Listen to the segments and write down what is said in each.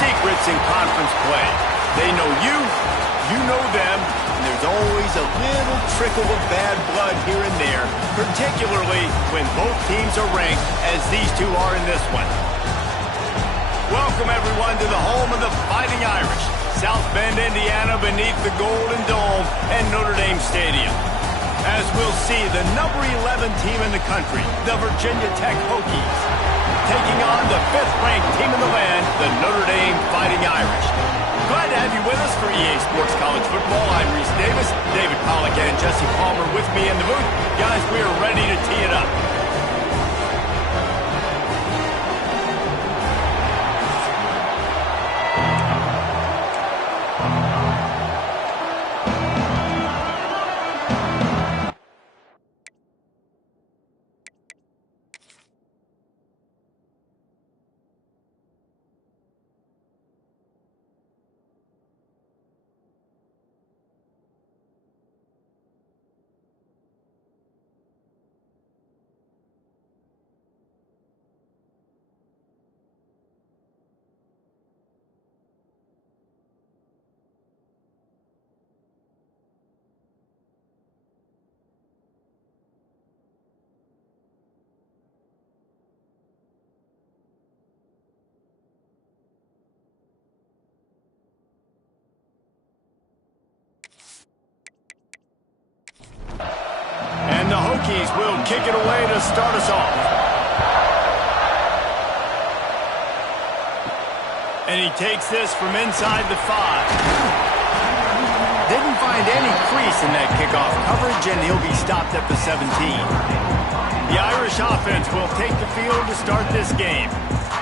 secrets in conference play. They know you, you know them, and there's always a little trickle of bad blood here and there, particularly when both teams are ranked as these two are in this one. Welcome, everyone, to the home of the Fighting Irish, South Bend, Indiana, beneath the Golden Dome and Notre Dame Stadium. As we'll see, the number 11 team in the country, the Virginia Tech Hokies, taking on the 5th-ranked team in the land, the Notre Dame Fighting Irish. Glad to have you with us for EA Sports College Football. I'm Reese Davis, David Pollack and Jesse Palmer with me in the booth. Guys, we are ready to tee it up. And the Hokies will kick it away to start us off. And he takes this from inside the 5. Didn't find any crease in that kickoff coverage, and he'll be stopped at the 17. The Irish offense will take the field to start this game.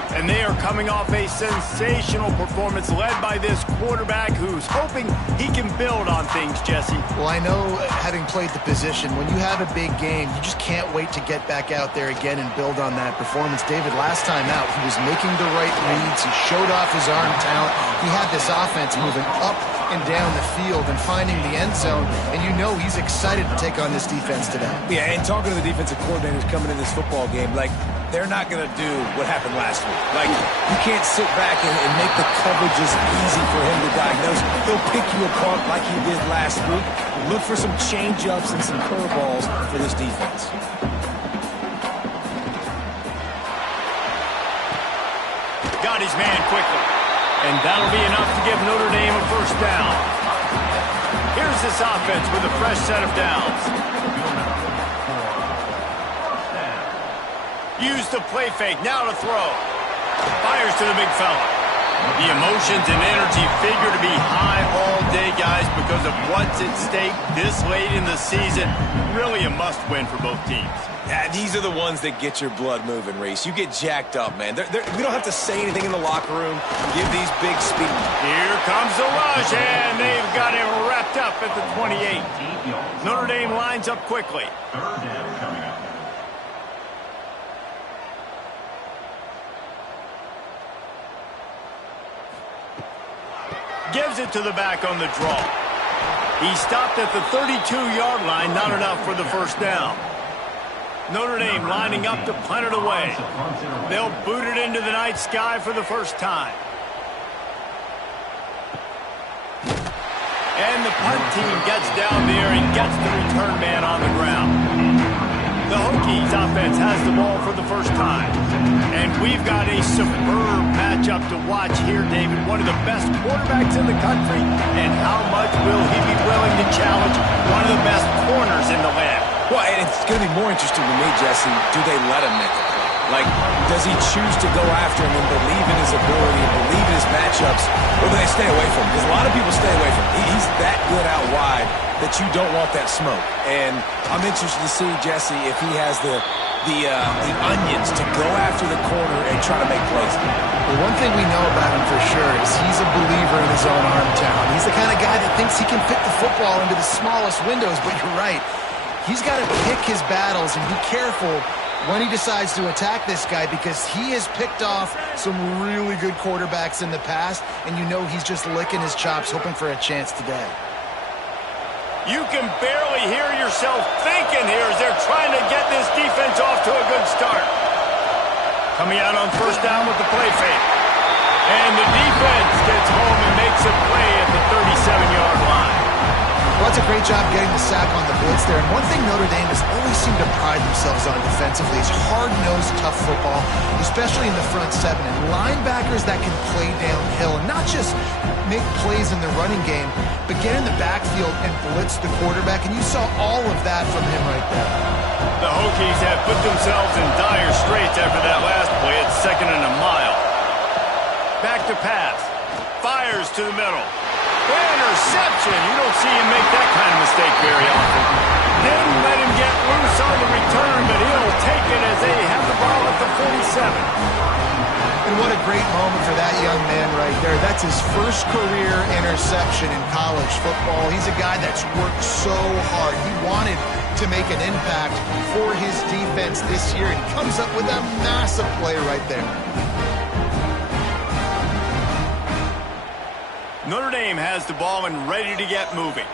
And they are coming off a sensational performance led by this quarterback who's hoping he can build on things, Jesse. Well, I know, having played the position, when you have a big game, you just can't wait to get back out there again and build on that performance. David, last time out, he was making the right reads. He showed off his arm talent. He had this offense moving up and down the field and finding the end zone, and you know he's excited to take on this defense today. Yeah, and talking to the defensive coordinators coming in this football game, like, they're not going to do what happened last week. Like, you can't sit back and make the coverages easy for him to diagnose. He'll pick you apart like he did last week. Look for some change-ups and some curveballs for this defense. Got his man quickly. And that'll be enough to give Notre Dame a first down. Here's this offense with a fresh set of downs. Use the play fake, now to throw. Fires to the big fella. The emotions and energy figure to be high all day, guys, because of what's at stake this late in the season. Really a must-win for both teams. Yeah, these are the ones that get your blood moving, Reese. You get jacked up, man. We don't have to say anything in the locker room. Give these big speeches. Here comes the rush, and they've got him wrapped up at the 28. Notre Dame lines up quickly. Third down coming up. Gives it to the back on the draw. He stopped at the 32-yard line, not enough for the first down. Notre Dame lining up to punt it away. They'll boot it into the night sky for the first time. And the punt team gets down there and gets the return man on the ground. The Hokies offense has the ball for the first time. And we've got a superb matchup to watch here, David. One of the best quarterbacks in the country. And how much will he be willing to challenge one of the best corners in the land? Well, and it's going to be more interesting to me, Jesse, do they let him make the play? Like, does he choose to go after him and believe in his ability and believe in his matchups, or do they stay away from him? Because a lot of people stay away from him. He's that good out wide that you don't want that smoke. And I'm interested to see, Jesse, if he has the onions to go after the corner and try to make plays. Well, one thing we know about him for sure is he's a believer in his own arm talent. He's the kind of guy that thinks he can fit the football into the smallest windows, but you're right. He's got to pick his battles and be careful when he decides to attack this guy, because he has picked off some really good quarterbacks in the past, and you know he's just licking his chops hoping for a chance today. You can barely hear yourself thinking here as they're trying to get this defense off to a good start. Coming out on first down with the play fake. And the defense gets home and makes a play at the 37-yard line. Well, that's a great job getting the sack on the blitz there. And one thing Notre Dame has always seemed to pride themselves on defensively is hard-nosed, tough football, especially in the front seven. And linebackers that can play downhill and not just make plays in the running game, but get in the backfield and blitz the quarterback. And you saw all of that from him right there. The Hokies have put themselves in dire straits after that last play. It's 2nd and a mile. Back to pass. Fires to the middle. Interception. You don't see him make that kind of mistake very often. Didn't let him get loose on the return, but he'll take it as they have the ball at the 47. And what a great moment for that young man right there. That's his first career interception in college football. He's a guy that's worked so hard. He wanted to make an impact for his defense this year, and he comes up with a massive play right there. Notre Dame has the ball and ready to get moving.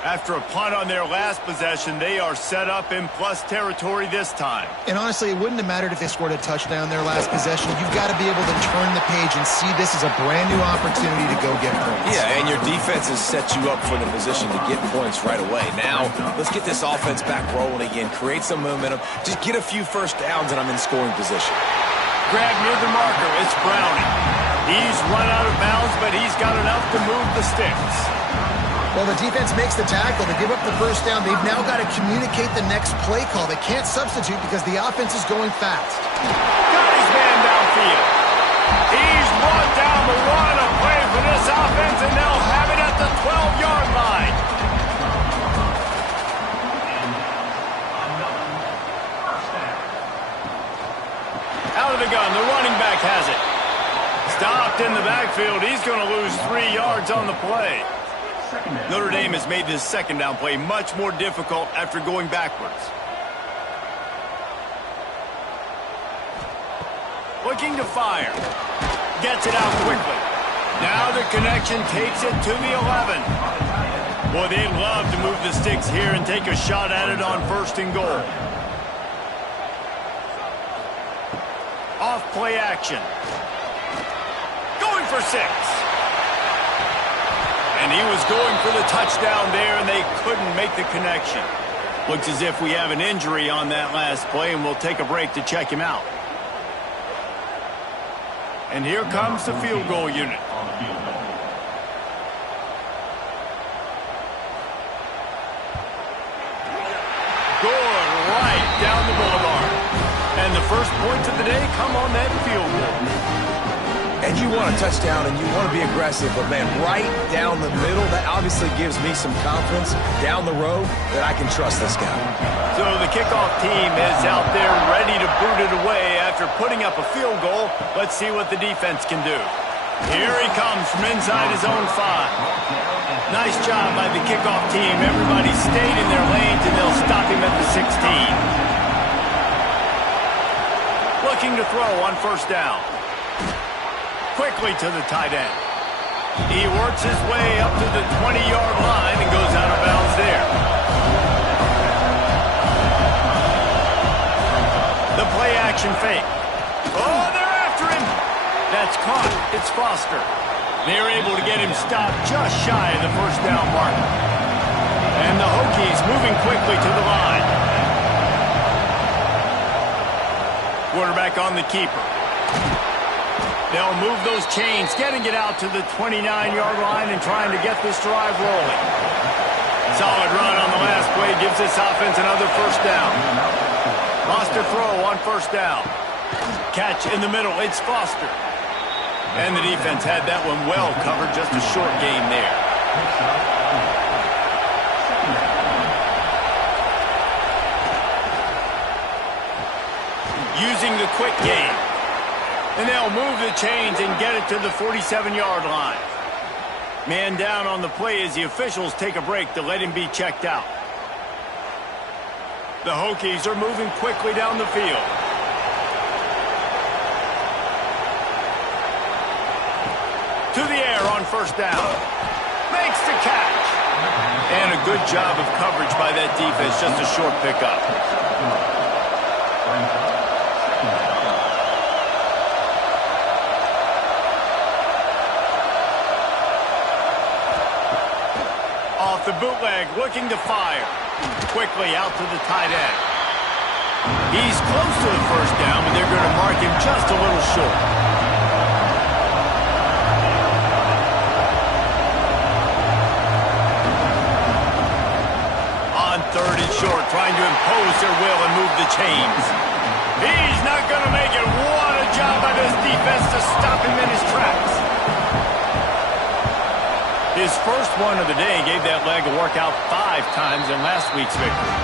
After a punt on their last possession, they are set up in plus territory this time. And honestly, it wouldn't have mattered if they scored a touchdown their last possession. You've got to be able to turn the page and see this as a brand new opportunity to go get points. Yeah, and your defense has set you up for the position to get points right away. Now, let's get this offense back rolling again, create some momentum, just get a few first downs, and I'm in scoring position. Grab near the marker, it's Browning. He's run out of bounds, but he's got enough to move the sticks. Well, the defense makes the tackle. They give up the first down. They've now got to communicate the next play call. They can't substitute because the offense is going fast. Got his man downfield. He's brought down the run, a play for this offense, and they'll have it at the 12-yard line. Out of the gun, the running back has it. Stopped in the backfield. He's going to lose 3 yards on the play. Notre Dame has made this second down play much more difficult after going backwards. Looking to fire. Gets it out quickly. Now the connection takes it to the 11. Boy, they'd love to move the sticks here and take a shot at it on 1st and goal. Off play action. Going for 6. And he was going for the touchdown there, and they couldn't make the connection. Looks as if we have an injury on that last play, and we'll take a break to check him out. And here comes the field goal unit. Good, right down the boulevard. And the first points of the day come on that field goal. And you want a touchdown and you want to be aggressive, but man, right down the middle, that obviously gives me some confidence down the road that I can trust this guy. So the kickoff team is out there ready to boot it away after putting up a field goal. Let's see what the defense can do. Here he comes from inside his own 5. Nice job by the kickoff team. Everybody stayed in their lanes, and they'll stop him at the 16. Looking to throw on 1st down. Quickly to the tight end. He works his way up to the 20-yard line and goes out of bounds there. The play action fake. Oh, they're after him. That's caught. It's Foster. They're able to get him stopped just shy of the 1st down mark. And the Hokies moving quickly to the line. Quarterback on the keeper. They'll move those chains, getting it out to the 29-yard line and trying to get this drive rolling. Solid run on the last play gives this offense another 1st down. Lost a throw on 1st down. Catch in the middle, it's Foster. And the defense had that one well covered, just a short gain there. Using the quick game. And they'll move the chains and get it to the 47-yard line. Man down on the play as the officials take a break to let him be checked out. The Hokies are moving quickly down the field. To the air on 1st down. Makes the catch. And a good job of coverage by that defense, just a short pickup. Off the bootleg, looking to fire. Quickly out to the tight end. He's close to the first down, but they're going to mark him just a little short. On 3rd and short, trying to impose their will and move the chains. He's not going to make it. What a job by this defense to stop him in his tracks. His first one of the day gave that leg a workout 5 times in last week's victory.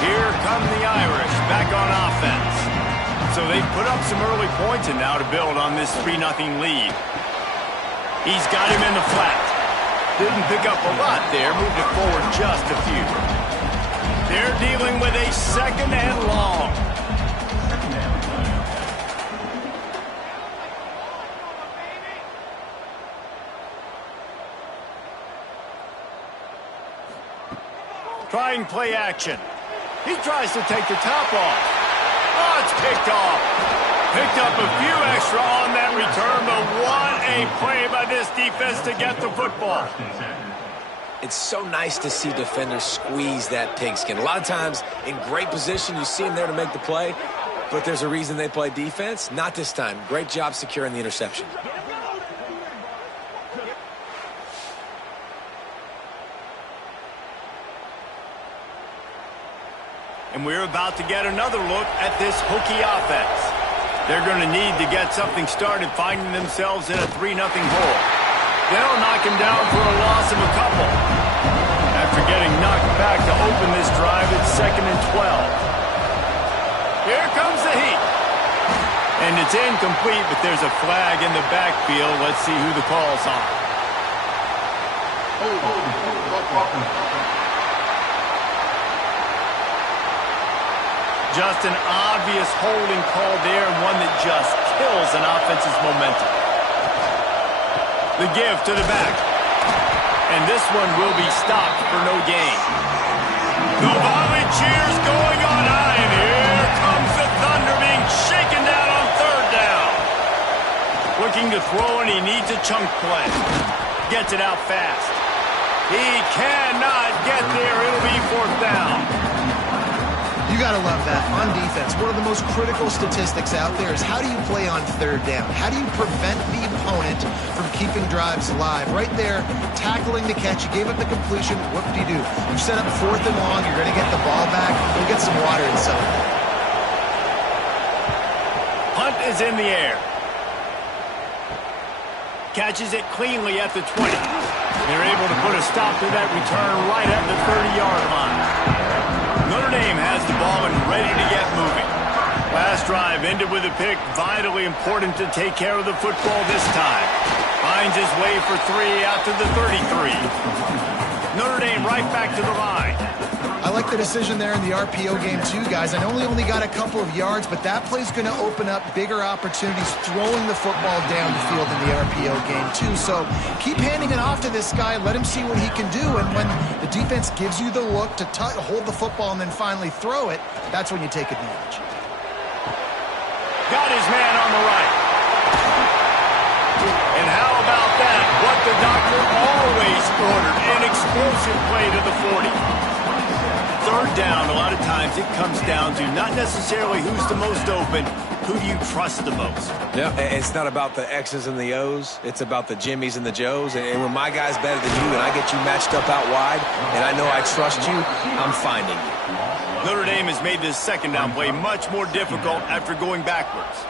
Here come the Irish back on offense. So they put up some early points and now to build on this 3-0 lead. He's got him in the flat. Didn't pick up a lot there, moved it forward just a few. They're dealing with a 2nd and long. Trying play action. He tries to take the top off. Oh, it's picked off. Picked up a few extra on that return, but what a play by this defense to get the football. It's so nice to see defenders squeeze that pigskin. A lot of times in great position, you see them there to make the play, but there's a reason they play defense. Not this time. Great job securing the interception. And we're about to get another look at this Hokie offense. They're going to need to get something started, finding themselves in a 3-0 hole. They'll knock him down for a loss of a couple. After getting knocked back to open this drive, it's 2nd and 12. Here comes the heat. And it's incomplete, but there's a flag in the backfield. Let's see who the call's on. Just an obvious holding call there, and one that just kills an offense's momentum. The give to the back. And this one will be stopped for no gain. The volley cheers going on high, and here comes the Thunder being shaken down on 3rd down. Looking to throw, and he needs a chunk play. Gets it out fast. He cannot get there. It'll be 4th down. You got to love that. On defense, one of the most critical statistics out there is how do you play on 3rd down? How do you prevent the opponent from keeping drives alive? Right there, tackling the catch. You gave up the completion. What do? You set up 4th and long. You're going to get the ball back. You'll get some water inside. Hunt is in the air. Catches it cleanly at the 20. They're able to put a stop to that return right at the 30-yard line. Notre Dame has the ball and ready to get moving. Last drive ended with a pick. Vitally important to take care of the football this time. Finds his way for 3 out to the 33. Notre Dame right back to the line. I like the decision there in the RPO game too, guys. I know he only got a couple of yards, but that play's going to open up bigger opportunities throwing the football down the field in the RPO game too. So keep handing it off to this guy. Let him see what he can do. And when the defense gives you the look to hold the football and then finally throw it, that's when you take advantage. Got his man on the right. And how about that? What the doctor always ordered, an explosive play to the 40. 3rd down, a lot of times it comes down to not necessarily who's the most open, who do you trust the most? Yeah, it's not about the X's and the O's. It's about the Jimmys and the Joes. And when my guy's better than you and I get you matched up out wide and I know I trust you, I'm finding you. Notre Dame has made this 2nd down play much more difficult after going backwards.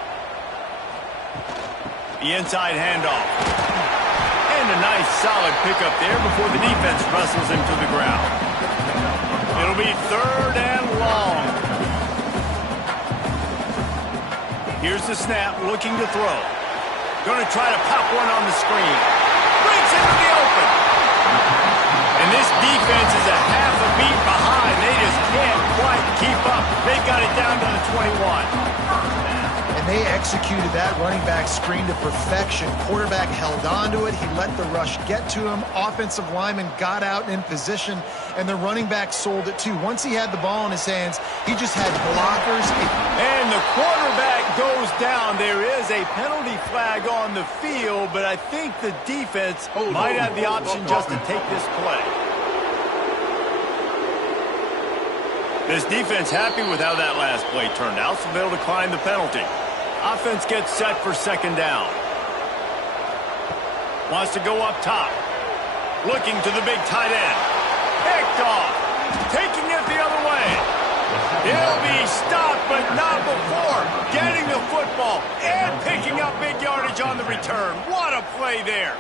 The inside handoff. And a nice solid pickup there before the defense wrestles him to the ground. It'll be 3rd and long. Here's the snap, looking to throw. Going to try to pop one on the screen. Brings him to the open. And this defense is a half a beat behind. They just can't quite keep up. They got it down to the 21. And they executed that running back screen to perfection. Quarterback held onto it. He let the rush get to him. Offensive lineman got out in position, and the running back sold it too. Once he had the ball in his hands, he just had blockers. And the quarterback goes down. There is a penalty flag on the field, but I think the defense might have the option just to take this play. This defense happy with how that last play turned out, so they'll decline the penalty. Offense gets set for second down. Wants to go up top. Looking to the big tight end. Picked off. Taking it the other way. He'll be stopped, but not before getting the football and picking up big yardage on the return. What a play there.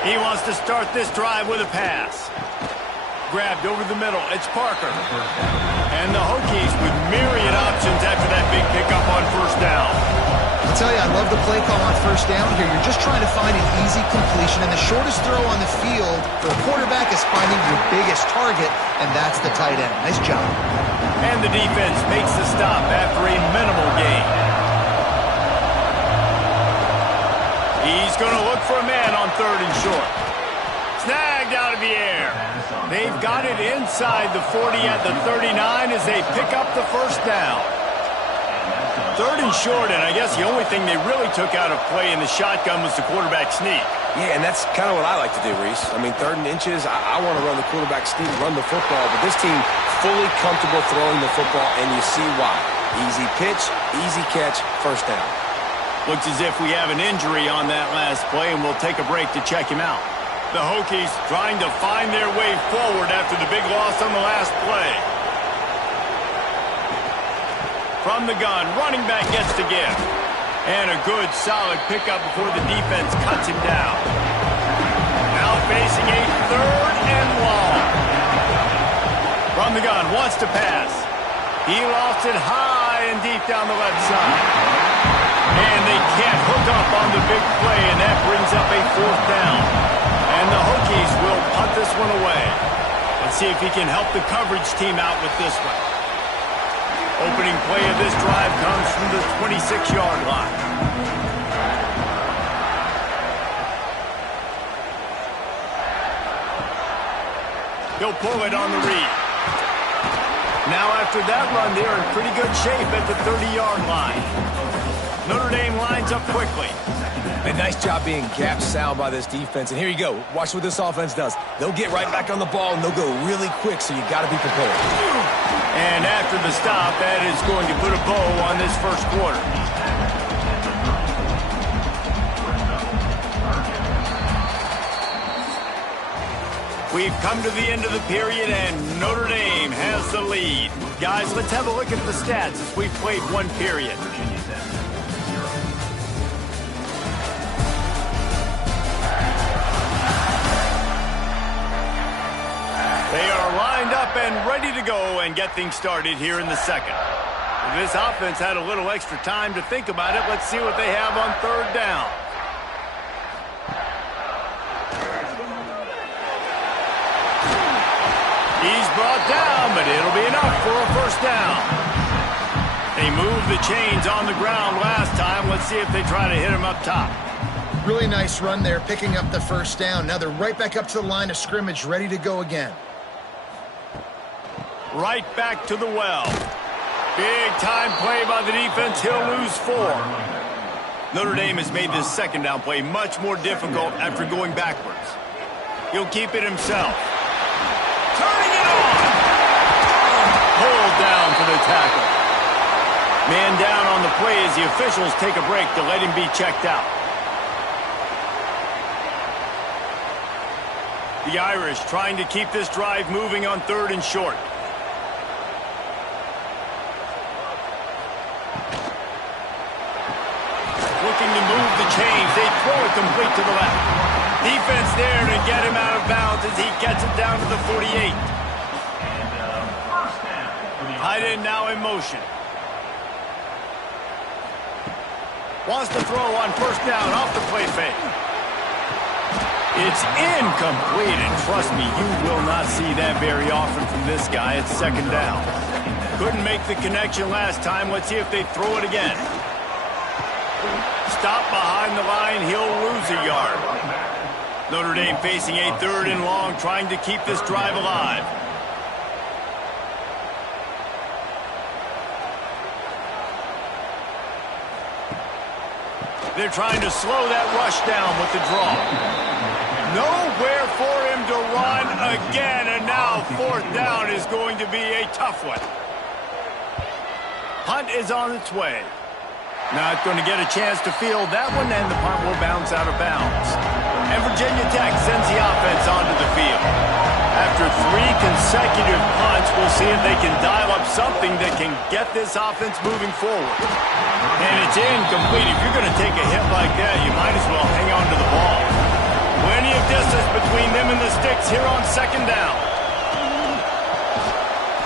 He wants to start this drive with a pass. Grabbed over the middle. It's Parker. And the Hokies with myriad options after that big pickup on first down. I'll tell you, I love the play call on first down here. You're just trying to find an easy completion, and the shortest throw on the field for a quarterback is finding your biggest target, and that's the tight end. Nice job. And the defense makes the stop after a minimal gain. He's going to look for a man on third and short. Snagged out of the air. They've got it inside the 40 at the 39 as they pick up the first down. Third and short, and I guess the only thing they really took out of play in the shotgun was the quarterback sneak. Yeah, and that's kind of what I like to do, Reese. I mean, third and inches, I want to run the quarterback sneak, run the football, but this team fully comfortable throwing the football, and you see why. Easy pitch, easy catch, first down. Looks as if we have an injury on that last play, and we'll take a break to check him out. The Hokies trying to find their way forward after the big loss on the last play. From the gun, running back gets the gift. And a good, solid pickup before the defense cuts him down. Now facing a third and long. From the gun, wants to pass. He lost it high and deep down the left side. And they can't hook up on the big play, and that brings up a fourth down. And the Hokies will punt this one away. Let's see if he can help the coverage team out with this one. Opening play of this drive comes from the 26-yard line. He'll pull it on the read. Now after that run, they're in pretty good shape at the 30-yard line. Notre Dame lines up quickly. A nice job being gap sound by this defense. And here you go. Watch what this offense does. They'll get right back on the ball, and they'll go really quick, so you got to be prepared. And after the stop, that is going to put a bow on this first quarter. We've come to the end of the period, and Notre Dame has the lead. Guys, let's have a look at the stats as we've played one period. They are lined up and ready to go and get things started here in the second. If this offense had a little extra time to think about it, let's see what they have on third down. He's brought down, but it'll be enough for a first down. They moved the chains on the ground last time. Let's see if they try to hit him up top. Really nice run there, picking up the first down. Now they're right back up to the line of scrimmage, ready to go again. Right back to the well. Big time play by the defense. He'll lose 4. Notre Dame has made this second down play much more difficult after going backwards. He'll keep it himself. Turning it on. Pulled down for the tackle. Man down on the play as the officials take a break to let him be checked out. The Irish trying to keep this drive moving on third and short. Looking to move the chains. They throw it complete to the left. Defense there to get him out of bounds as he gets it down to the 48. Tight end now in motion. Wants to throw on first down off the play fake. It's incomplete, and trust me, you will not see that very often from this guy. It's second down. Couldn't make the connection last time. Let's see if they throw it again. Stop behind the line, he'll lose a yard. Notre Dame facing a 3rd and long, trying to keep this drive alive. They're trying to slow that rush down with the draw. Nowhere for him to run again, and now 4th down is going to be a tough one. Punt is on its way. Not going to get a chance to field that one, and the punt will bounce out of bounds. And Virginia Tech sends the offense onto the field. After 3 consecutive punts, we'll see if they can dial up something that can get this offense moving forward. And it's incomplete. If you're going to take a hit like that, you might as well hang on to the ball. Plenty of distance between them and the sticks here on 2nd down.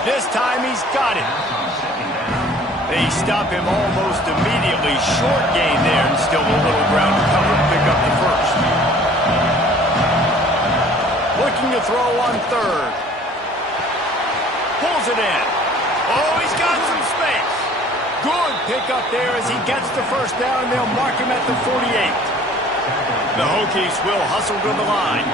This time he's got it. They stop him almost immediately. Short gain there, and still a little ground to cover to pick up the 1st. Looking to throw on 3rd. Pulls it in. Oh, he's got some space. Good pick up there as he gets the 1st down, and they'll mark him at the 48. The Hokies will hustle to the line.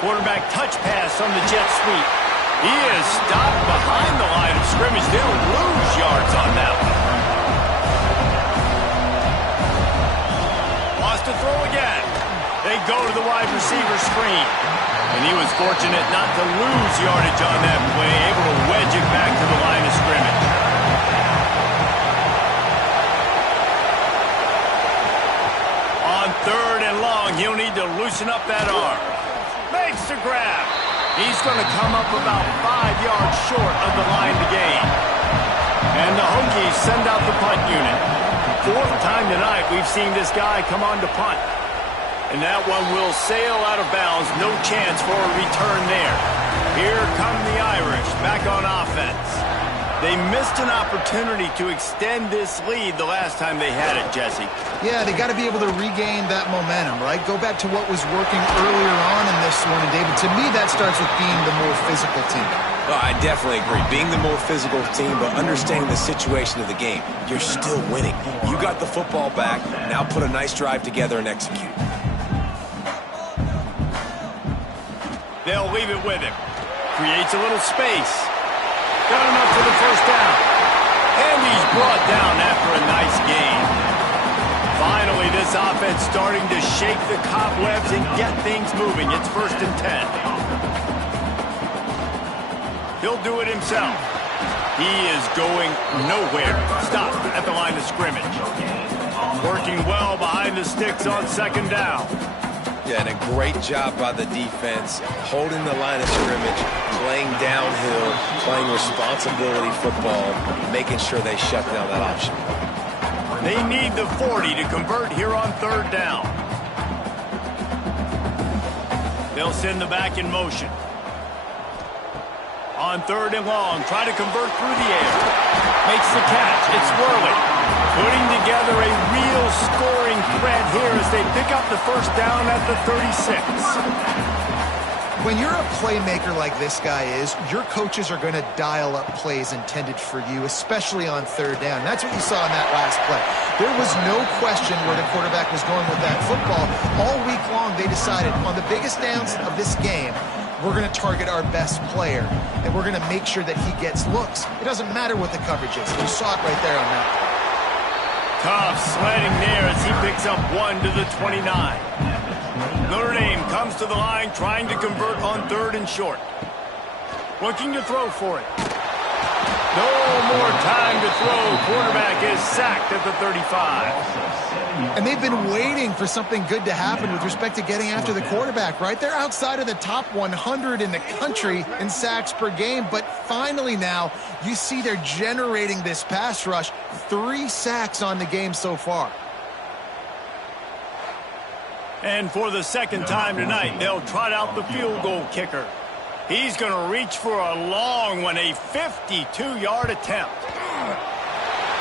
Quarterback touch pass on the jet sweep. He is stopped behind the line of scrimmage. They'll lose yards on that one. Lost to throw again. They go to the wide receiver screen. And he was fortunate not to lose yardage on that play, able to wedge it back to the line of scrimmage. On 3rd and long, he'll need to loosen up that arm. Makes the grab. He's going to come up about 5 yards short of the line to gain. And the Hokies send out the punt unit. 4th time tonight we've seen this guy come on to punt. And that one will sail out of bounds. No chance for a return there. Here come the Irish back on offense. They missed an opportunity to extend this lead the last time they had it, Jesse. Yeah, they got to be able to regain that momentum, right? Go back to what was working earlier on in this one. And, David, to me, that starts with being the more physical team. Well, I definitely agree. Being the more physical team, but understanding the situation of the game. You're still winning. You got the football back. Now put a nice drive together and execute. They'll leave it with him. Creates a little space. Got enough for the 1st down. And he's brought down after a nice gain. Finally, this offense starting to shake the cobwebs and get things moving. It's 1st and 10. He'll do it himself. He is going nowhere. Stop at the line of scrimmage. Working well behind the sticks on 2nd down. Yeah, and a great job by the defense, holding the line of scrimmage, playing downhill, playing responsibility football, making sure they shut down that option. They need the 40 to convert here on 3rd down. They'll send the back in motion. On 3rd and long, try to convert through the air. Makes the catch. It's whirling. Putting together a real scoring threat here as they pick up the 1st down at the 36. When you're a playmaker like this guy is, your coaches are going to dial up plays intended for you, especially on 3rd down. That's what you saw in that last play. There was no question where the quarterback was going with that football. All week long, they decided on the biggest downs of this game, we're going to target our best player, and we're going to make sure that he gets looks. It doesn't matter what the coverage is. You saw it right there on that play. Tough sledding there as he picks up 1 to the 29. Notre Dame comes to the line trying to convert on 3rd and short. Looking to throw for it. No more time to throw. Quarterback is sacked at the 35. And they've been waiting for something good to happen with respect to getting after the quarterback, right? They're outside of the top 100 in the country in sacks per game, but finally now you see they're generating this pass rush. 3 sacks on the game so far. And for the 2nd time tonight, they'll trot out the field goal kicker. He's going to reach for a long one, a 52-yard attempt.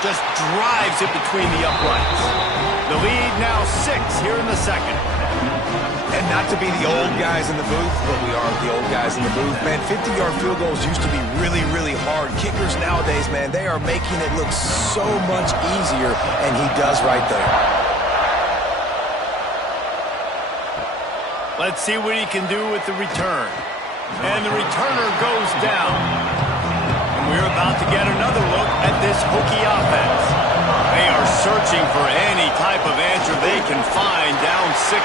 Just drives it between the uprights. The lead now 6 here in the 2nd. And not to be the old guys in the booth, but we are the old guys in the booth. Man, 50-yard field goals used to be really, really hard. Kickers nowadays, man, they are making it look so much easier, and he does right there. Let's see what he can do with the return. And the returner goes down. And we're about to get another look at this Hokie offense. They are searching for any type of answer they can find down 6-0.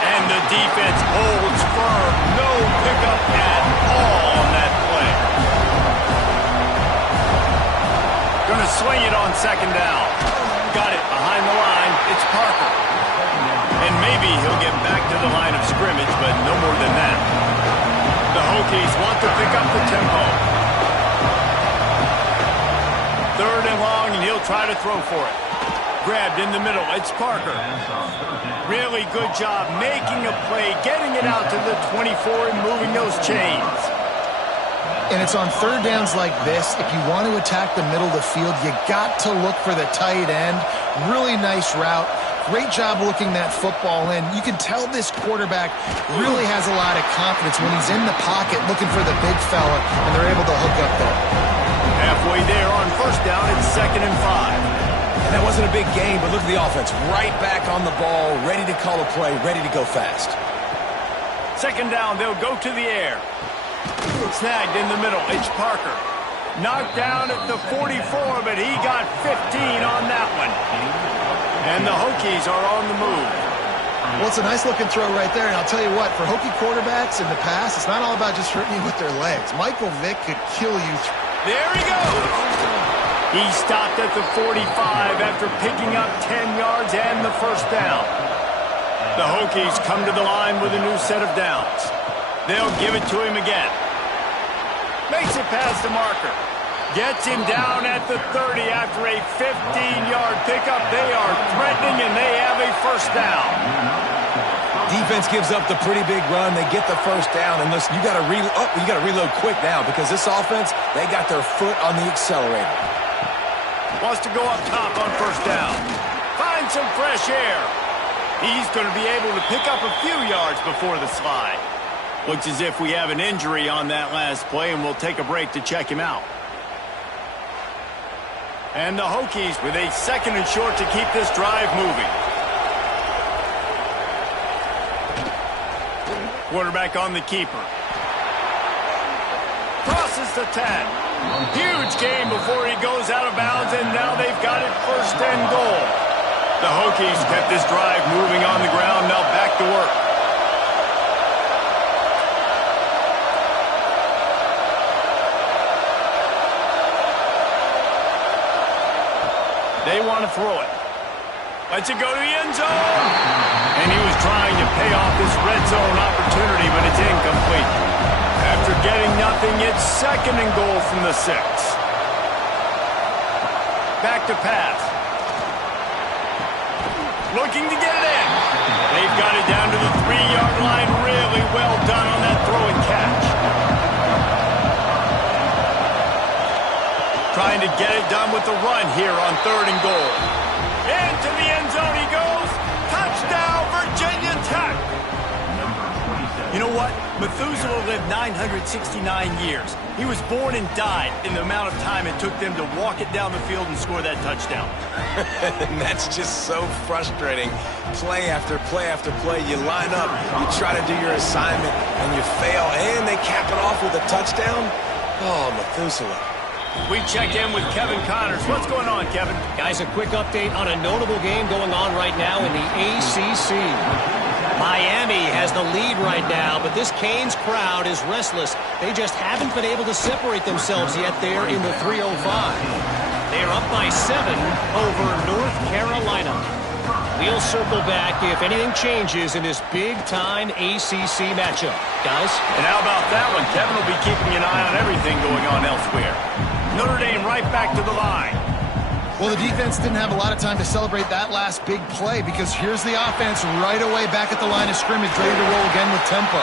And the defense holds firm. No pickup at all on that play. Gonna swing it on second down. Got it behind the line. It's Parker. And maybe he'll get back to the line of scrimmage, but no more than that. The Hokies want to pick up the tempo. 3rd and long, and he'll try to throw for it. Grabbed in the middle. It's Parker. Really good job making a play, getting it out to the 24 and moving those chains. And it's on 3rd downs like this. If you want to attack the middle of the field, you got to look for the tight end. Really nice route. Great job looking that football in. You can tell this quarterback really has a lot of confidence when he's in the pocket looking for the big fella, and they're able to hook up there. Halfway there on 1st down, it's 2nd and 5. And that wasn't a big game, but look at the offense. Right back on the ball, ready to call a play, ready to go fast. 2nd down, they'll go to the air. Snagged in the middle, it's Parker. Knocked down at the 44, but he got 15 on that one. And the Hokies are on the move. Well, it's a nice-looking throw right there, and I'll tell you what, for Hokie quarterbacks in the past, it's not all about just hurting you with their legs. Michael Vick could kill you. There he goes! He stopped at the 45 after picking up 10 yards and the 1st down. The Hokies come to the line with a new set of downs. They'll give it to him again. Makes it past the marker. Gets him down at the 30 after a 15-yard pickup. They are threatening, and they have a 1st down. Defense gives up the pretty big run. They get the 1st down, and listen, you got to reload quick now because this offense, they got their foot on the accelerator. Wants to go up top on 1st down. Find some fresh air. He's going to be able to pick up a few yards before the slide. Looks as if we have an injury on that last play, and we'll take a break to check him out. And the Hokies with a 2nd and short to keep this drive moving. Quarterback on the keeper. Crosses the 10. Huge gain before he goes out of bounds, and now they've got it 1st and goal. The Hokies kept this drive moving on the ground, now back to work. They want to throw it. Lets it go to the end zone. And he was trying to pay off this red zone opportunity, but it's incomplete. After getting nothing, it's 2nd and goal from the 6. Back to pass. Looking to get it in. They've got it down to the 3-yard line. Really well done on that throw and catch. Trying to get it done with the run here on 3rd and goal. Into the end zone he goes. Touchdown, Virginia Tech. You know what? Methuselah lived 969 years. He was born and died in the amount of time it took them to walk it down the field and score that touchdown. And that's just so frustrating. Play after play after play. You line up, you try to do your assignment, and you fail, and they cap it off with a touchdown? Oh, Methuselah. We check in with Kevin Connors. What's going on, Kevin? Guys, a quick update on a notable game going on right now in the ACC. Miami has the lead right now, but this Canes crowd is restless. They just haven't been able to separate themselves yet there in the 305. They are up by 7 over North Carolina. We'll circle back if anything changes in this big-time ACC matchup. Guys? And how about that one? Kevin will be keeping an eye on everything going on elsewhere. Notre Dame right back to the line. Well, the defense didn't have a lot of time to celebrate that last big play because here's the offense right away back at the line of scrimmage, ready to roll again with tempo.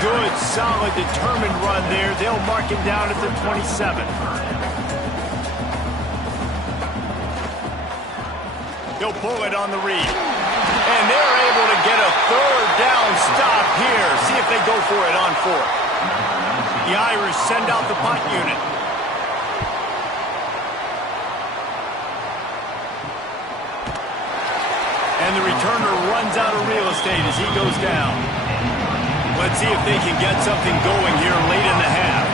Good, solid, determined run there. They'll mark it down at the 27. He'll pull it on the read. And they're able to get a third down stop here. See if they go for it on fourth. The Irish send out the punt unit. And the returner runs out of real estate as he goes down. Let's see if they can get something going here late in the half.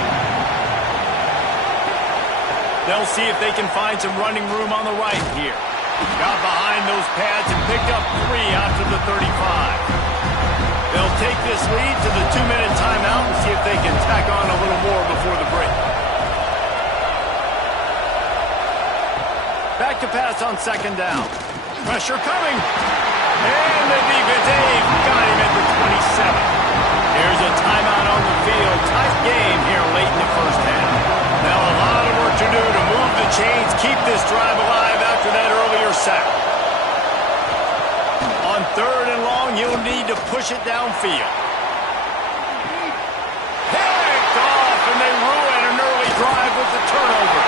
They'll see if they can find some running room on the right here. Got behind those pads and picked up 3 after the 35. They'll take this lead to the 2-minute timeout and see if they can tack on a little more before the break. Back to pass on second down. Pressure coming. And the defense, Dave, got him at the 27. There's a timeout on the field. Tight game here late in the first half. Now a lot of work to do to move the chains, keep this drive alive after that earlier sack. On third and long, you'll need to push it downfield. Picked off, and they ruin an early drive with the turnover.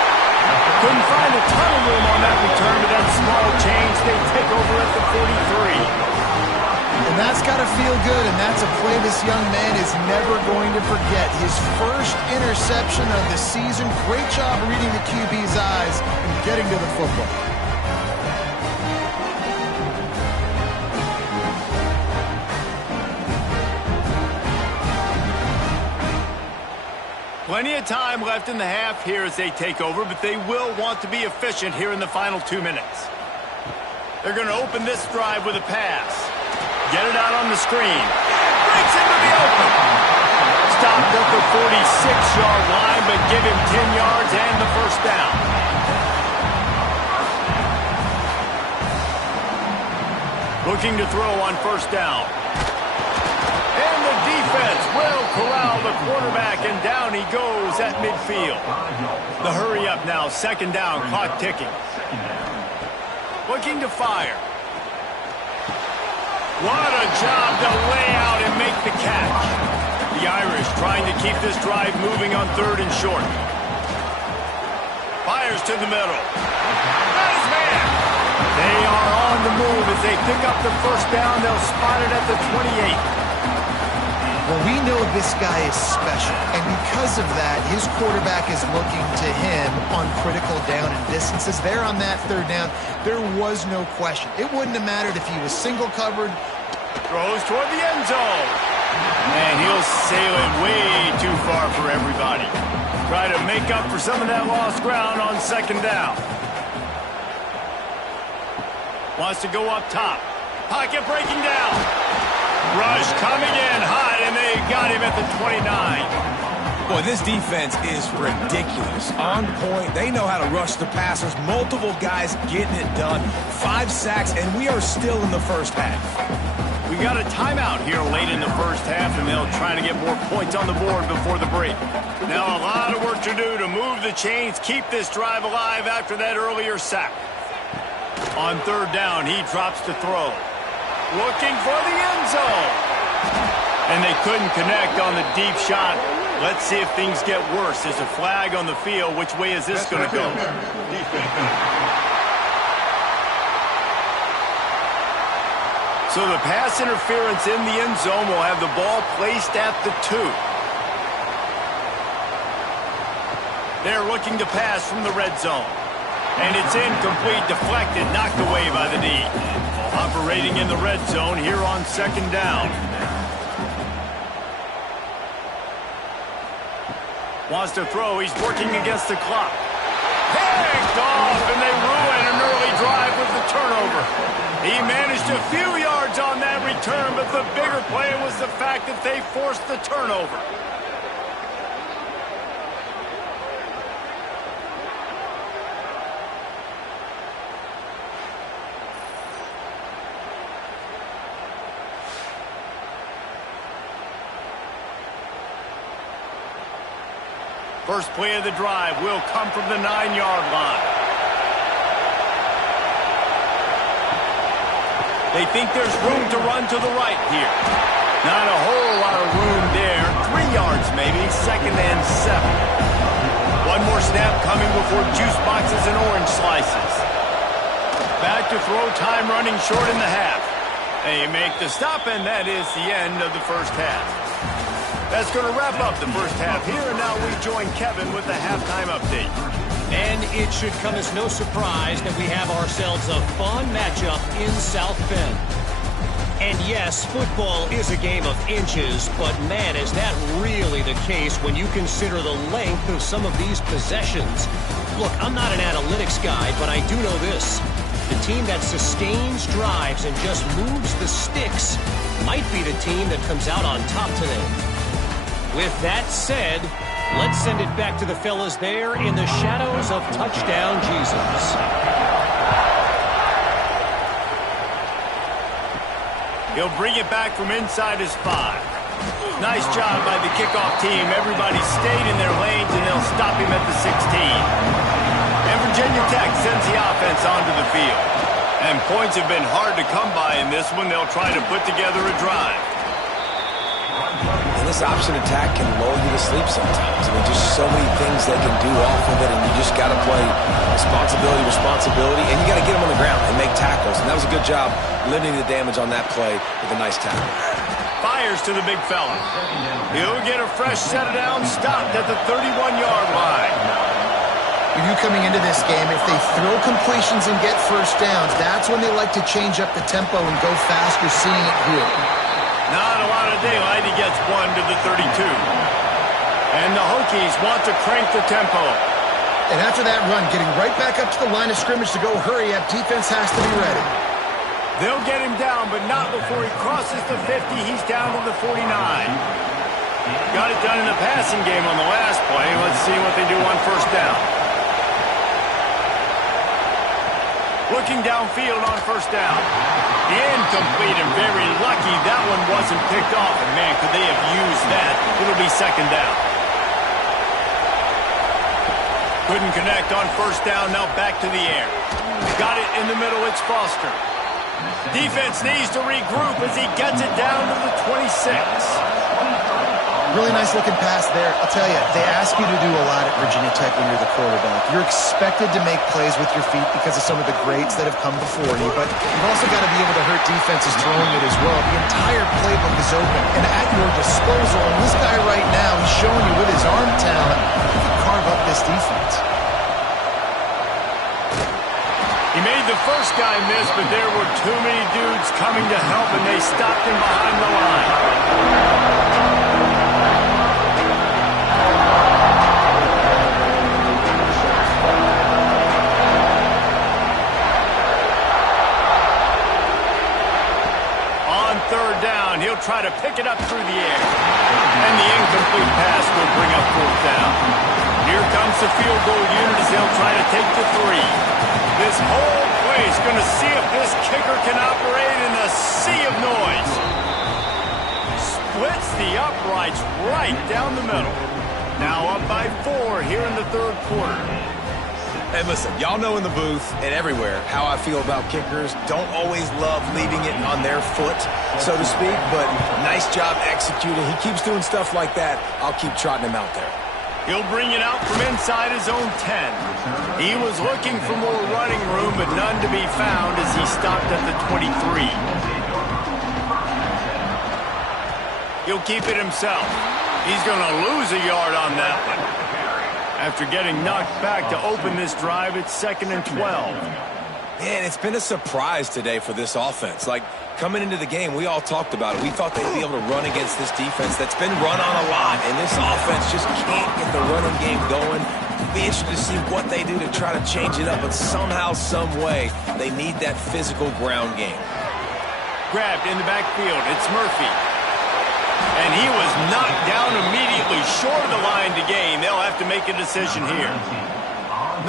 Couldn't find a ton of room on that return, but that small change, they take over at the 43. And that's got to feel good, and that's a play this young man is never going to forget. His first interception of the season. Great job reading the QB's eyes and getting to the football. Plenty of time left in the half here as they take over, but they will want to be efficient here in the final 2 minutes. They're going to open this drive with a pass. Get it out on the screen. Breaks into the open. Stopped at the 46-yard line, but give him 10 yards and the first down. Looking to throw on first down. And the defense will corral the quarterback, and down he goes at midfield. The hurry up now, second down, clock ticking. Looking to fire. What a job to lay out and make the catch. The Irish trying to keep this drive moving on third and short. Fires to the middle. Got his man. They are on the move as they pick up the first down. They'll spot it at the 28. Well, we know this guy is special, and because of that, his quarterback is looking to him on critical down and distances. There on that third down, there was no question. It wouldn't have mattered if he was single covered. Throws toward the end zone. And he'll sail it way too far for everybody. Try to make up for some of that lost ground on second down. Wants to go up top. Pocket breaking down. Rush coming in hot, and they got him at the 29. Boy, this defense is ridiculous. On point. They know how to rush the passers. Multiple guys getting it done. 5 sacks, and we are still in the first half. We got a timeout here late in the first half, and they'll try to get more points on the board before the break. Now a lot of work to do to move the chains, keep this drive alive after that earlier sack. On third down, he drops to throw. Looking for the end zone. And they couldn't connect on the deep shot. Let's see if things get worse. There's a flag on the field. Which way is this going to go? So the pass interference in the end zone will have the ball placed at the 2. They're looking to pass from the red zone. And it's incomplete, deflected, knocked away by the knee. Operating in the red zone here on second down. Wants to throw, he's working against the clock. Picked off, and they ruin an early drive with the turnover. He managed a few yards on that return, but the bigger play was the fact that they forced the turnover. First play of the drive will come from the 9-yard line. They think there's room to run to the right here. Not a whole lot of room there. 3 yards maybe, second and 7. One more snap coming before juice boxes and orange slices. Back to throw, time running short in the half. They make the stop, and that is the end of the first half. That's going to wrap up the first half here, and now we join Kevin with the halftime update. And it should come as no surprise that we have ourselves a fun matchup in South Bend. And yes, football is a game of inches, but man, is that really the case when you consider the length of some of these possessions. Look, I'm not an analytics guy, but I do know this. The team that sustains drives and just moves the sticks might be the team that comes out on top today. With that said, let's send it back to the fellas there in the shadows of touchdown Jesus. He'll bring it back from inside his 5. Nice job by the kickoff team. Everybody stayed in their lanes, and they'll stop him at the 16. And Virginia Tech sends the offense onto the field. And points have been hard to come by in this one. They'll try to put together a drive. And this option attack can lull you to sleep sometimes. I mean, just so many things they can do off of it, and you just got to play responsibility, and you got to get them on the ground and make tackles. And that was a good job limiting the damage on that play with a nice tackle. Fires to the big fella. He'll get a fresh set of downs, stopped at the 31-yard line. With you coming into this game, if they throw completions and get first downs, that's when they like to change up the tempo and go faster, seeing it here. Not a lot of daylight. He gets one to the 32. And the Hokies want to crank the tempo. And after that run, getting right back up to the line of scrimmage to go hurry up, defense has to be ready. They'll get him down, but not before he crosses the 50. He's down to the 49. Got it done in the passing game on the last play. Let's see what they do on first down. Looking downfield on first down. Incomplete and very lucky that one wasn't picked off. And man, could they have used that? It'll be second down. Couldn't connect on first down. Now back to the air. Got it in the middle. It's Foster. Defense needs to regroup as he gets it down to the 26. Really nice looking pass there. I'll tell you, they ask you to do a lot at Virginia Tech when you're the quarterback. You're expected to make plays with your feet because of some of the greats that have come before you, but you've also got to be able to hurt defenses throwing it as well. The entire playbook is open and at your disposal, and this guy right now, he's showing you with his arm talent, he can carve up this defense. He made the first guy miss, but there were too many dudes coming to help, and they stopped him behind the line. On third down, he'll try to pick it up through the air. And the incomplete pass will bring up fourth down. Here comes the field goal unit as they'll try to take the 3. This whole play is going to see if this kicker can operate in a sea of noise. Splits the uprights right down the middle. Now up by 4 here in the third quarter. Hey, listen, y'all know in the booth and everywhere how I feel about kickers. Don't always love leaving it on their foot, so to speak, but nice job executing. He keeps doing stuff like that. I'll keep trotting him out there. He'll bring it out from inside his own 10. He was looking for more running room, but none to be found as he stopped at the 23. He'll keep it himself. He's going to lose a yard on that one. After getting knocked back to open this drive, it's 2nd and 12. Man, it's been a surprise today for this offense. Like, coming into the game, we all talked about it. We thought they'd be able to run against this defense that's been run on a lot, and this offense just can't get the running game going. It'll be interesting to see what they do to try to change it up, but somehow, some way, they need that physical ground game. Grabbed in the backfield, it's Murphy. And he was knocked down immediately short of the line to gain. They'll have to make a decision here.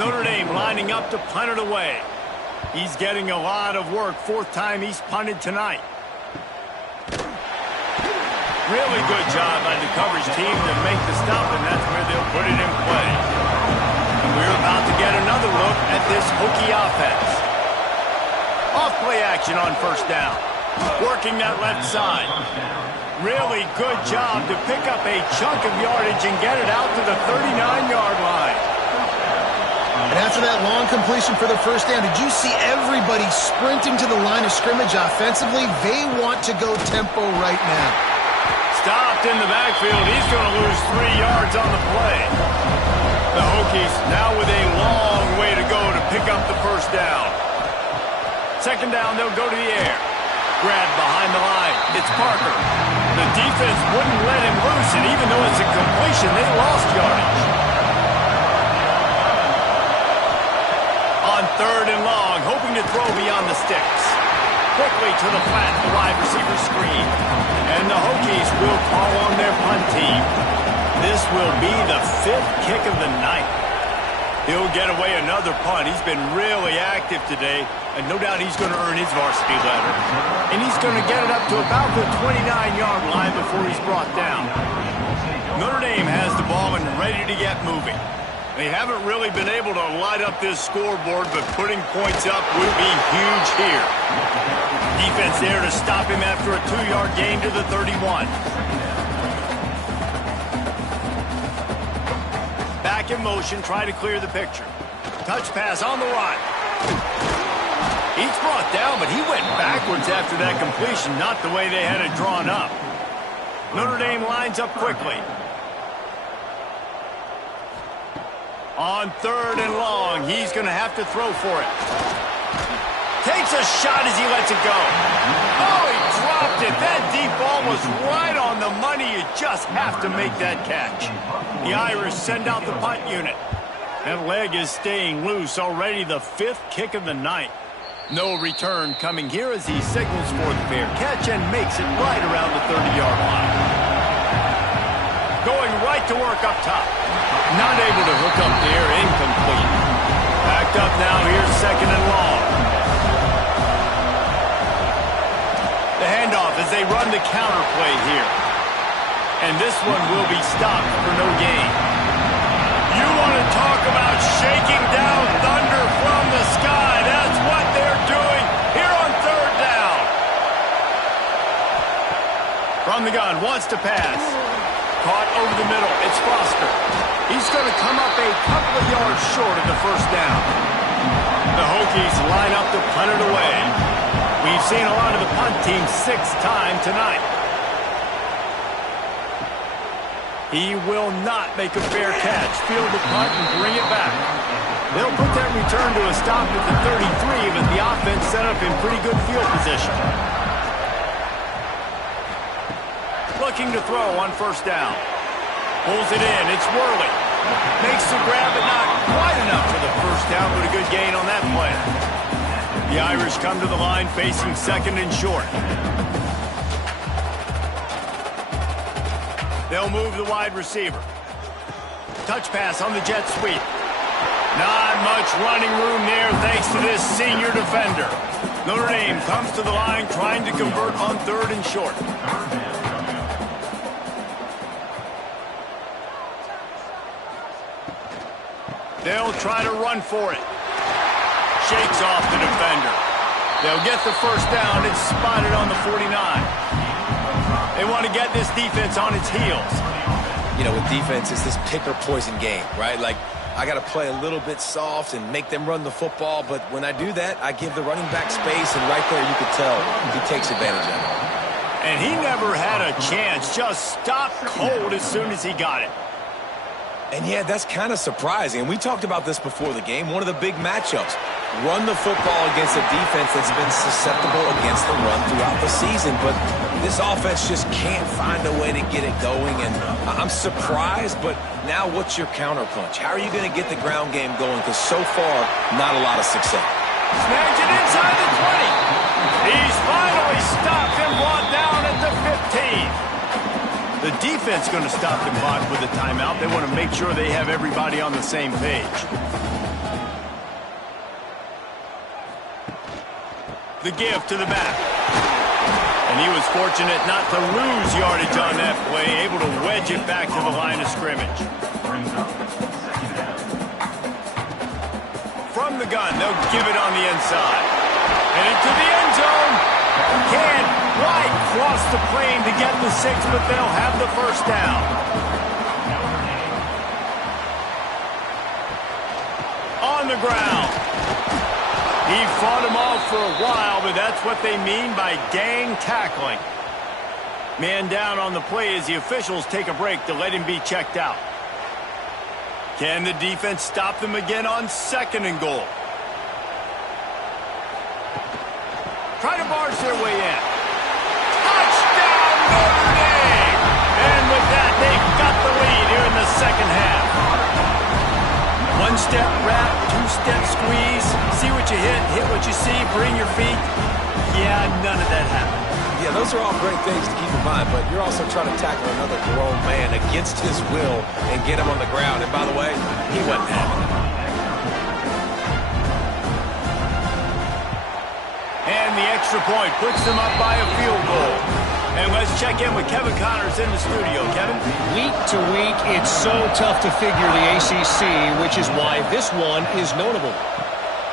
Notre Dame lining up to punt it away. He's getting a lot of work. 4th time he's punted tonight. Really good job by the coverage team to make the stop, and that's where they'll put it in play. And we're about to get another look at this Hokie offense. Off play action on first down. Working that left side. Really good job to pick up a chunk of yardage and get it out to the 39-yard line. And after that long completion for the first down, did you see everybody sprinting to the line of scrimmage offensively? They want to go tempo right now. Stopped in the backfield. He's going to lose 3 yards on the play. The Hokies now with a long way to go to pick up the first down. Second down, they'll go to the air. Grabbed behind the line. It's Parker. The defense wouldn't let him loose, and even though it's a completion, they lost yardage. On third and long, hoping to throw beyond the sticks. Quickly to the flat, the wide receiver screen. And the Hokies will call on their punt team. This will be the 5th kick of the night. He'll get away another punt. He's been really active today, and no doubt he's going to earn his varsity letter. And he's going to get it up to about the 29-yard line before he's brought down. Notre Dame has the ball and ready to get moving. They haven't really been able to light up this scoreboard, but putting points up will be huge here. Defense there to stop him after a 2-yard gain to the 31. Back in motion, try to clear the picture. Touch pass on the run. He's brought down, but he went backwards after that completion, not the way they had it drawn up. Notre Dame lines up quickly. On third and long, he's going to have to throw for it. Takes a shot as he lets it go. Oh, he dropped it. That deep ball was right on the money. You just have to make that catch. The Irish send out the punt unit. That leg is staying loose. Already the 5th kick of the night. No return coming here as he signals for the fair catch and makes it right around the 30-yard line. Going right to work up top. Not able to hook up there. Incomplete. Backed up now. Here's second and long. The handoff as they run the counter play here. And this one will be stopped for no gain. You want to talk about shaking down thunder from the sky. That's what they're doing here on third down. From the gun, wants to pass. Caught over the middle. It's Foster. He's going to come up a couple of yards short of the first down. The Hokies line up to punt it away. We've seen a lot of the punt team 6 times tonight. He will not make a fair catch. Field the punt and bring it back. They'll put that return to a stop at the 33, but the offense set up in pretty good field position. Looking to throw on first down. Pulls it in. It's Worley. Makes the grab, but not quite enough for the first down, but a good gain on that play. The Irish come to the line facing second and short. They'll move the wide receiver. Touch pass on the jet sweep. Not much running room there thanks to this senior defender. Notre Dame comes to the line trying to convert on third and short. They'll try to run for it. Shakes off the defender. They'll get the first down. It's spotted on the 49. They want to get this defense on its heels. You know, with defense, it's this pick or poison game, right? Like, I got to play a little bit soft and make them run the football, but when I do that, I give the running back space, and right there you could tell he takes advantage of it. And he never had a chance. Just stopped cold as soon as he got it. And yeah, that's kind of surprising. And we talked about this before the game. One of the big matchups. Run the football against a defense that's been susceptible against the run throughout the season. But this offense just can't find a way to get it going. And I'm surprised, but now what's your counterpunch? How are you going to get the ground game going? Because so far, not a lot of success. Snags it inside the 20. He's finally stopped and brought down at the 15. The defense going to stop the clock with a timeout. They want to make sure they have everybody on the same page. The give to the back. And he was fortunate not to lose yardage on that play, able to wedge it back to the line of scrimmage. From the gun, they'll give it on the inside. And into the end zone. Can't quite cross the plane to get the 6, but they'll have the first down. On ground. He fought him off for a while, but that's what they mean by gang tackling. Man down on the play as the officials take a break to let him be checked out. Can the defense stop them again on 2nd and goal? Try to barge their way in. Touchdown, Notre Dame! And with that, they've got the lead here in the 2nd half. 1-step wrap, 2-step squeeze. See what you hit what you see, bring your feet. Yeah, none of that happened. Yeah, those are all great things to keep in mind, but you're also trying to tackle another grown man against his will and get him on the ground. And by the way, he wasn't having it. And the extra point puts them up by a field goal. And let's check in with Kevin Connors in the studio. Kevin? Week to week, it's so tough to figure the ACC, which is why this one is notable.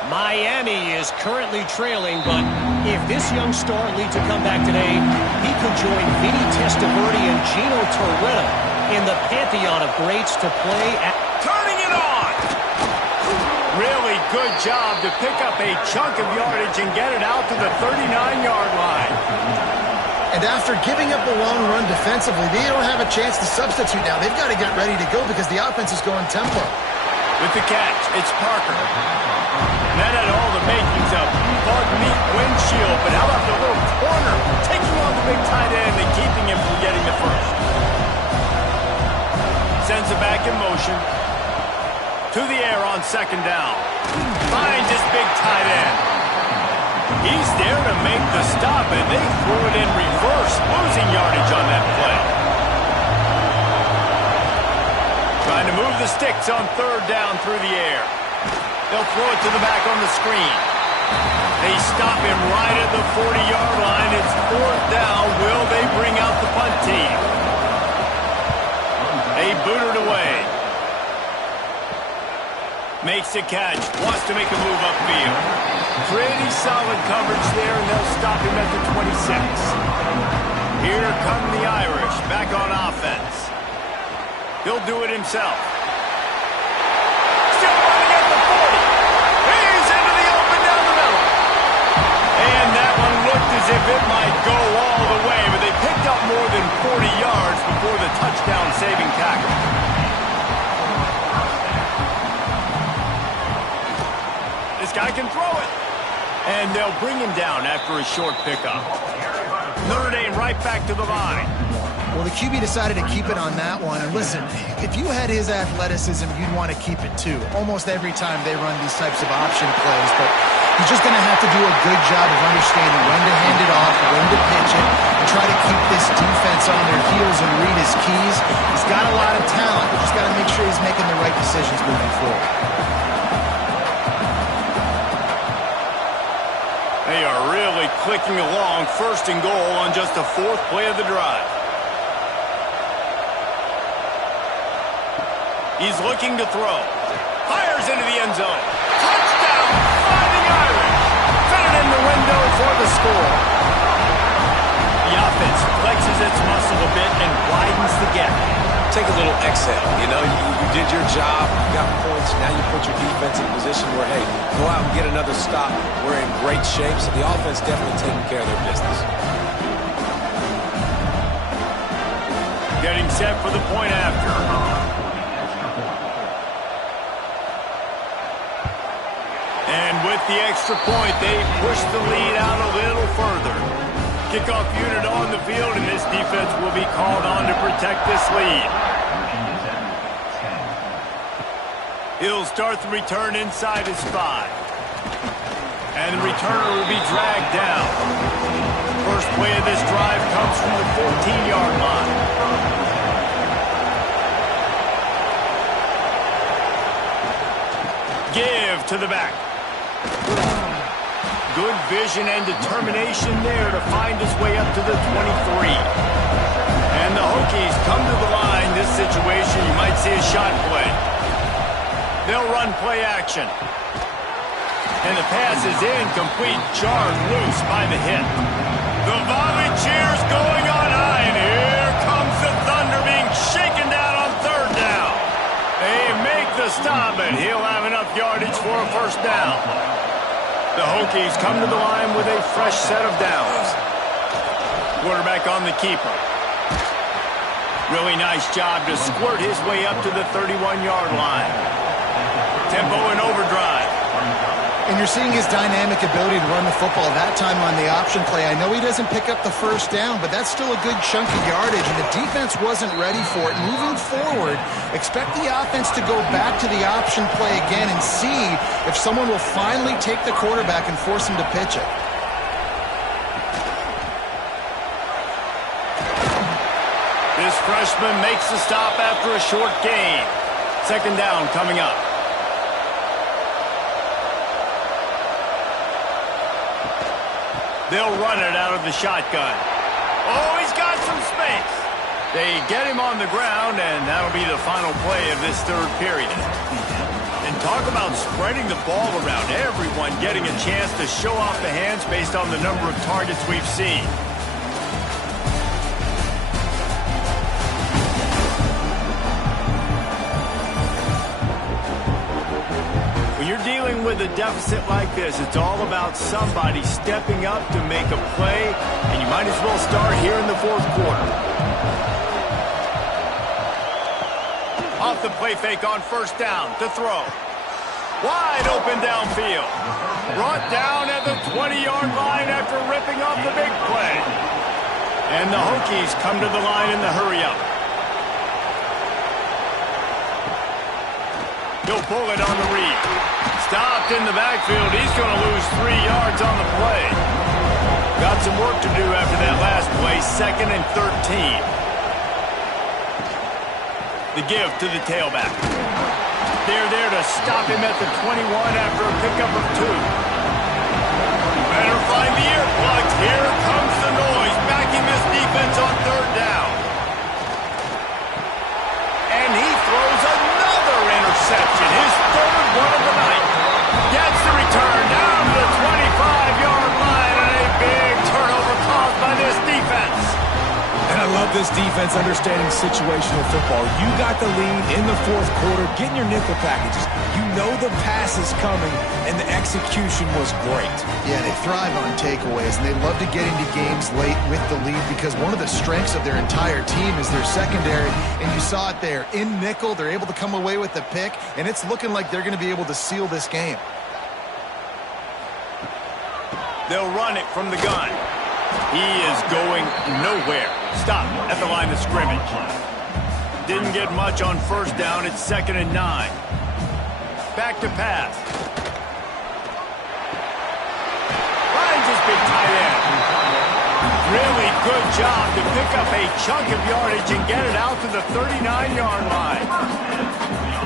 Miami is currently trailing, but if this young star leads a comeback today, he could join Vinny Testaverde and Gino Torretta in the pantheon of greats to play at... Turning it on! Really good job to pick up a chunk of yardage and get it out to the 39-yard line. And after giving up a long run defensively, they don't have a chance to substitute now. They've got to get ready to go because the offense is going tempo. With the catch, it's Parker. And that had all the makings of bug meat windshield, but how about the little corner taking on the big tight end and keeping him from getting the first? Sends it back in motion. To the air on 2nd down. Finds his big tight end. He's there to make the stop, and they threw it in reverse, losing yardage on that play. Trying to move the sticks on 3rd down through the air. They'll throw it to the back on the screen. They stop him right at the 40-yard line. It's 4th down. Will they bring out the punt team? They boot it away. Makes a catch. Wants to make a move upfield. Pretty solid coverage there, and they'll stop him at the 26. Here come the Irish back on offense. He'll do it himself. Still running at the 40. He's into the open down the middle. And that one looked as if it might go all the way, but they picked up more than 40 yards before the touchdown-saving tackle. This guy can throw it. And they'll bring him down after a short pickup. Notre Dame right back to the line. Well, the QB decided to keep it on that one. And listen, if you had his athleticism, you'd want to keep it too. Almost every time they run these types of option plays. But he's just going to have to do a good job of understanding when to hand it off, when to pitch it, and try to keep this defense on their heels and read his keys. He's got a lot of talent. He's just got to make sure he's making the right decisions moving forward. They are really clicking along, 1st and goal on just the 4th play of the drive. He's looking to throw. Fires into the end zone. Touchdown, Fighting Irish. Fit it in the window for the score. The offense flexes its muscle a bit and widens the gap. Take a little exhale. You know, you did your job. You got points. Now you put your defense in a position where, hey, go out and get another stop. We're in great shape, so the offense definitely taking care of their business. Getting set for the point after. And with the extra point, they push the lead out a little further. Kickoff unit on the field, and this defense will be called on to protect this lead. He'll start the return inside his 5. And the returner will be dragged down. First play of this drive comes from the 14-yard line. Give to the back. Good vision and determination there to find his way up to the 23. And the Hokies come to the line. This situation, you might see a shot play. They'll run play action. And the pass is incomplete, jarred loose by the hit. The volley cheers going on high, and here comes the Thunder being shaken down on 3rd down. They make the stop, and he'll have enough enough yardage for a first down. The Hokies come to the line with a fresh set of downs. Quarterback on the keeper. Really nice job to squirt his way up to the 31-yard line. Tempo and overdrive. And you're seeing his dynamic ability to run the football. That time on the option play, I know he doesn't pick up the first down, but that's still a good chunk of yardage, and the defense wasn't ready for it. Moving forward, expect the offense to go back to the option play again and see if someone will finally take the quarterback and force him to pitch it. This freshman makes the stop after a short gain. Second down coming up. They'll run it out of the shotgun. Oh, he's got some space. They get him on the ground, and that'll be the final play of this third period. And talk about spreading the ball around. Everyone getting a chance to show off the hands based on the number of targets we've seen. When you're dealing with a deficit like this, it's all about somebody stepping up to make a play, and you might as well start here in the fourth quarter. Off the play fake on first down to throw. Wide open downfield. Brought down at the 20-yard line after ripping off the big play. And the Hokies come to the line in the hurry-up. He'll pull it on the read. Stopped in the backfield. He's going to lose 3 yards on the play. Got some work to do after that last play. 2nd and 13. The give to the tailback. They're there to stop him at the 21 after a pickup of 2. Better find the earplugs. Here comes the noise. Backing this defense on third down. And he throws another interception. His third one of the night. Gets the return down to the 25-yard line, and a big turnover caused by this defense. And I love this defense understanding situational football. You got the lead in the fourth quarter, getting your nickel packages. You know the pass is coming, and the execution was great. Yeah, they thrive on takeaways, and they love to get into games late with the lead because one of the strengths of their entire team is their secondary, and you saw it there. In nickel, they're able to come away with the pick, and it's looking like they're going to be able to seal this game. They'll run it from the gun. He is going nowhere. Stop at the line of scrimmage. Didn't get much on first down. It's 2nd and 9. Back to pass. Finds his big tight end. Really good job to pick up a chunk of yardage and get it out to the 39-yard line.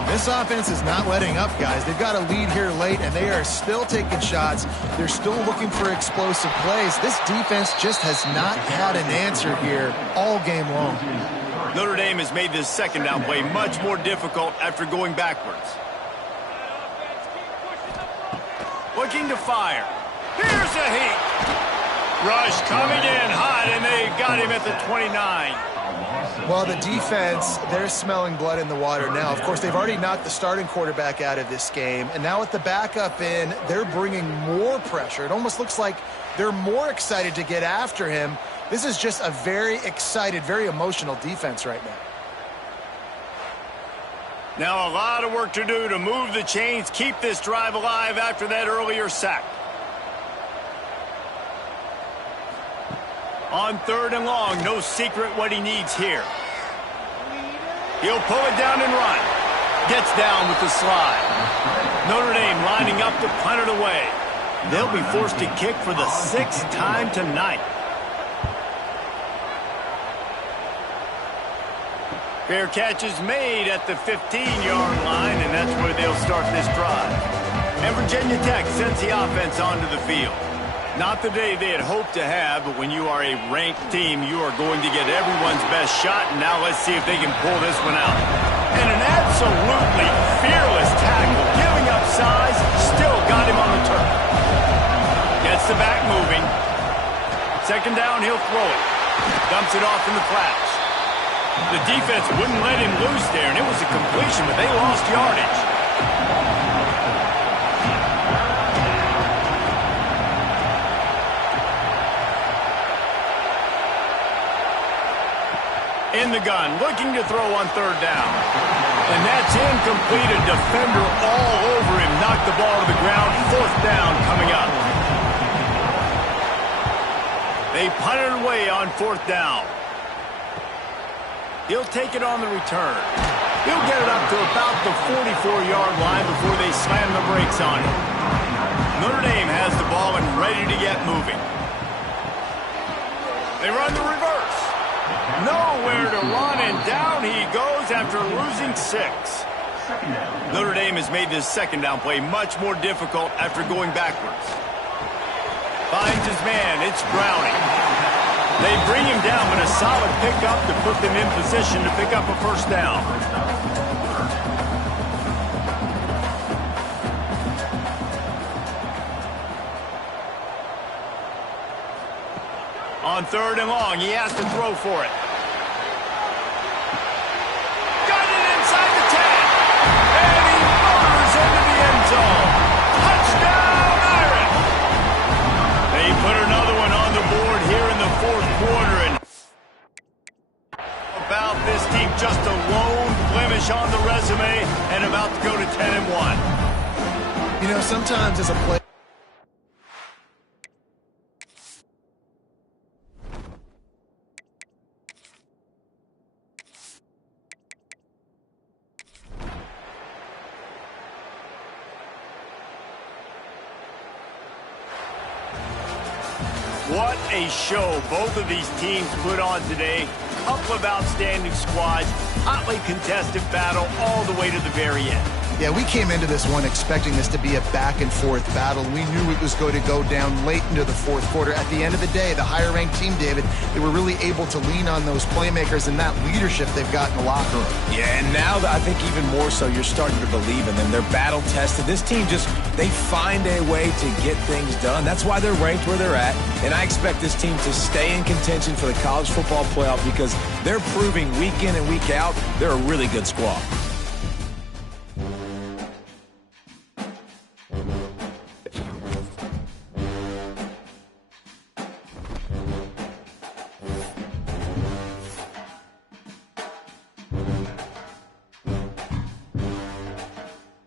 This offense is not letting up, guys. They've got a lead here late, and they are still taking shots. They're still looking for explosive plays. This defense just has not had an answer here all game long. Notre Dame has made this second down play much more difficult after going backwards. Looking to fire. Here's a heat. Rush coming in hot, and they got him at the 29. Well, the defense, they're smelling blood in the water now. Of course, they've already knocked the starting quarterback out of this game, and now with the backup in, they're bringing more pressure. It almost looks like they're more excited to get after him. This is just a very excited, very emotional defense right now. Now a lot of work to do to move the chains, keep this drive alive after that earlier sack. On 3rd and long, no secret what he needs here. He'll pull it down and run. Gets down with the slide. Notre Dame lining up to punt it away. They'll be forced to kick for the 6th time tonight. Fair catch is made at the 15-yard line, and that's where they'll start this drive. And Virginia Tech sends the offense onto the field. Not the day they had hoped to have, but when you are a ranked team, you are going to get everyone's best shot, and now let's see if they can pull this one out. And an absolutely fearless tackle, giving up size, still got him on the turf. Gets the back moving. 2nd down, he'll throw it. Dumps it off in the flats. The defense wouldn't let him loose there, and it was a completion, but they lost yardage. in the gun, looking to throw on third down. And that's incomplete. A defender all over him. Knocked the ball to the ground. Fourth down coming up. They punted away on fourth down. He'll take it on the return. He'll get it up to about the 44-yard line before they slam the brakes on him. Notre Dame has the ball and ready to get moving. They run the reverse. Nowhere to run, and down he goes after losing 6. Notre Dame has made this second down play much more difficult after going backwards. Finds his man. It's Browning. They bring him down, but a solid pickup to put them in position to pick up a first down. On third and long, he has to throw for it. Got it inside the 10. And he motors into the end zone. Touchdown, Irish! They put another one on the board here in the fourth quarter. And about this team, just a lone blemish on the resume and about to go to 10-1. You know, sometimes as a player, what a show both of these teams put on today. Couple of outstanding squads, hotly contested battle all the way to the very end. yeah, we came into this one expecting this to be a back-and-forth battle. We knew it was going to go down late into the fourth quarter. At the end of the day, the higher-ranked team, David, they were really able to lean on those playmakers and that leadership they've got in the locker room. Yeah, and now I think even more so, you're starting to believe in them. They're battle-tested. This team they find a way to get things done. That's why they're ranked where they're at. And I expect this team to stay in contention for the college football playoff because they're proving week in and week out they're a really good squad.